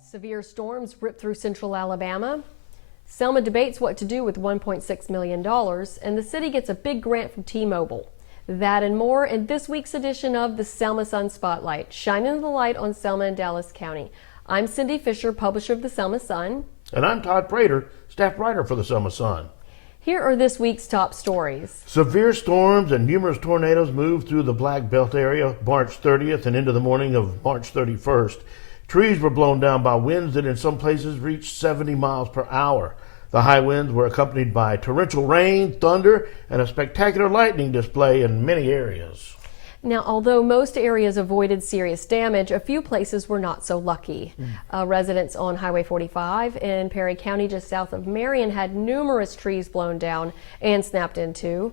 Severe storms rip through central Alabama. Selma debates what to do with $1.6 million, and the city gets a big grant from T-Mobile. That and more in this week's edition of the Selma Sun Spotlight, shining the light on Selma and Dallas County. I'm Cindy Fisher, publisher of the Selma Sun. And I'm Todd Prater, staff writer for the Selma Sun. Here are this week's top stories. Severe storms and numerous tornadoes moved through the Black Belt area March 30th and into the morning of March 31st. Trees were blown down by winds that in some places reached 70 miles per hour. The high winds were accompanied by torrential rain, thunder, and a spectacular lightning display in many areas. Now, although most areas avoided serious damage, a few places were not so lucky. Residents on Highway 45 in Perry County, just south of Marion, had numerous trees blown down and snapped into.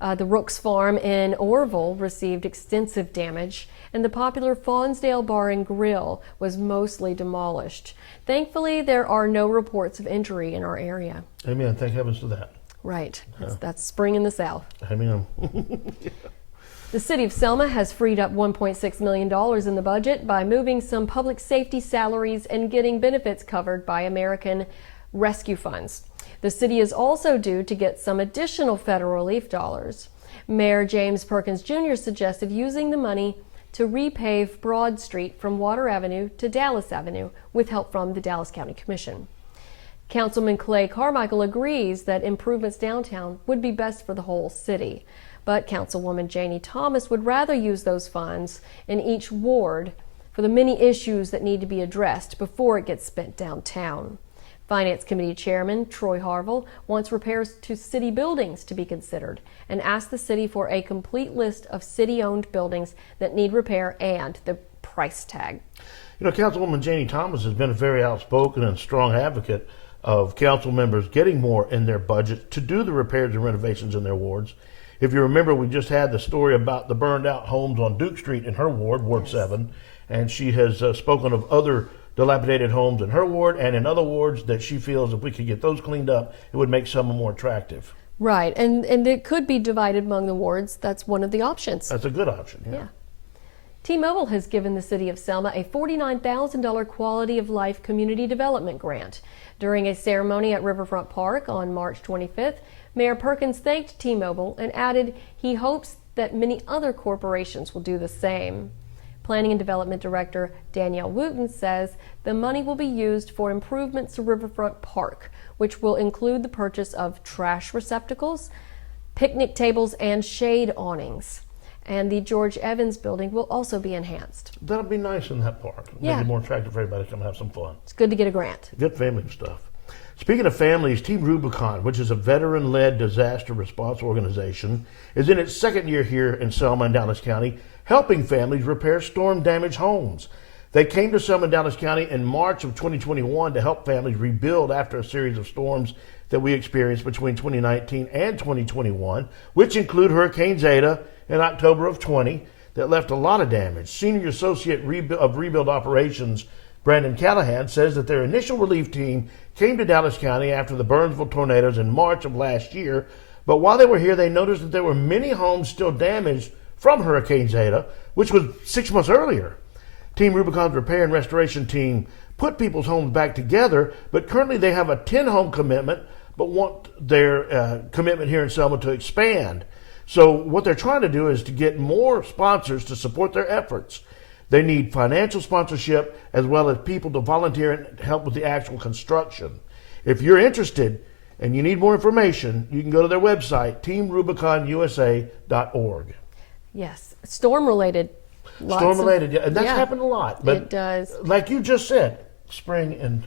The Rooks Farm in Orville received extensive damage, and the popular Fawnsdale Bar and Grill was mostly demolished. Thankfully, there are no reports of injury in our area. Amen. Thank heavens for that. Right. That's spring in the South. Amen. The City of Selma has freed up $1.6 million in the budget by moving some public safety salaries and getting benefits covered by American Rescue Funds. The city is also due to get some additional federal relief dollars. Mayor James Perkins Jr. suggested using the money to repave Broad Street from Water Avenue to Dallas Avenue with help from the Dallas County Commission. Councilman Clay Carmichael agrees that improvements downtown would be best for the whole city, but Councilwoman Jannie Thomas would rather use those funds in each ward for the many issues that need to be addressed before it gets spent downtown. Finance Committee Chairman Troy Harvill wants repairs to city buildings to be considered and asked the city for a complete list of city-owned buildings that need repair and the price tag. You know, Councilwoman Jannie Thomas has been a very outspoken and strong advocate of council members getting more in their budget to do the repairs and renovations in their wards. If you remember, we just had the story about the burned out homes on Duke Street in her ward, Ward 7, and she has spoken of other dilapidated homes in her ward and in other wards that she feels if we could get those cleaned up, it would make Selma more attractive. Right, and it could be divided among the wards. That's one of the options. That's a good option, yeah. T-Mobile has given the City of Selma a $49,000 Quality of Life Community Development Grant. During a ceremony at Riverfront Park on March 25th, Mayor Perkins thanked T-Mobile and added he hopes that many other corporations will do the same. Planning and Development Director Danielle Wooten says the money will be used for improvements to Riverfront Park, which will include the purchase of trash receptacles, picnic tables, and shade awnings. And the George Evans building will also be enhanced. That'll be nice in that park. Make it more attractive for everybody to come have some fun. It's good to get a grant. Good family stuff. Speaking of families, Team Rubicon, which is a veteran-led disaster response organization, is in its second year here in Selma and Dallas County, helping families repair storm-damaged homes. They came to Selma and Dallas County in March of 2021 to help families rebuild after a series of storms that we experienced between 2019 and 2021, which include Hurricane Zeta in October of 20 that left a lot of damage. Senior Associate of Rebuild Operations Brandon Callahan says that their initial relief team came to Dallas County after the Burnsville tornadoes in March of last year, but while they were here, they noticed that there were many homes still damaged from Hurricane Zeta, which was 6 months earlier. Team Rubicon's repair and restoration team put people's homes back together, but currently they have a 10-home commitment, but want their commitment here in Selma to expand. So what they're trying to do is to get more sponsors to support their efforts. They need financial sponsorship as well as people to volunteer and help with the actual construction. If you're interested and you need more information, you can go to their website, teamrubiconusa.org. Yes, storm-related. Storm-related, yeah, and that's happened a lot. But it does. Like you just said, spring in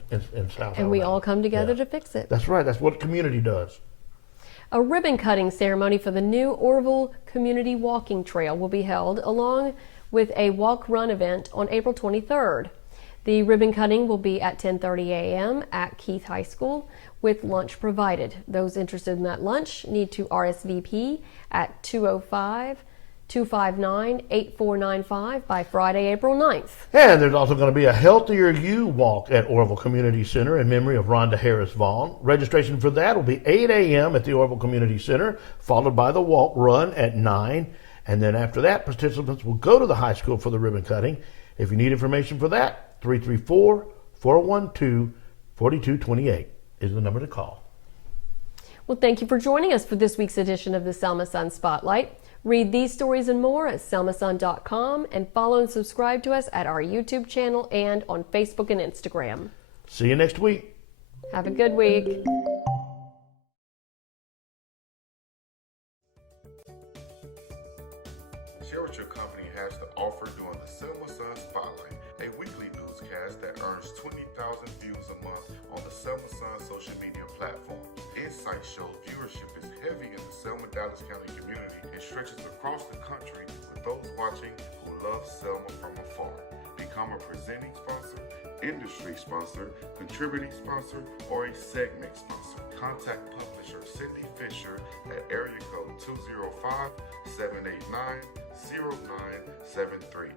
South And we all come together to fix it. That's right. That's what community does. A ribbon-cutting ceremony for the new Orville Community Walking Trail will be held along with a walk-run event on April 23rd. The ribbon cutting will be at 10:30 a.m. at Keith High School with lunch provided. Those interested in that lunch need to RSVP at 205-259-8495 by Friday, April 9th. And there's also going to be a Healthier You walk at Orville Community Center in memory of Rhonda Harris Vaughn. Registration for that will be 8 a.m. at the Orville Community Center, followed by the walk run at 9. And then after that, participants will go to the high school for the ribbon cutting. If you need information for that, 334-412-4228 is the number to call. Well, thank you for joining us for this week's edition of the Selma Sun Spotlight. Read these stories and more at selmasun.com and follow and subscribe to us at our YouTube channel and on Facebook and Instagram. See you next week. Have a good week. Share what your company has to offer during the Selma Sun Spotlight, a weekly newscast that earns 20,000 views a month on the Selma Sun social media platform. Insight shows viewership is heavy in the Selma, Dallas County community and stretches across the country with those watching who love Selma from afar. Become a presenting sponsor, industry sponsor, contributing sponsor, or a segment sponsor. Contact publisher Cindy Fisher at area code 205-789-0973.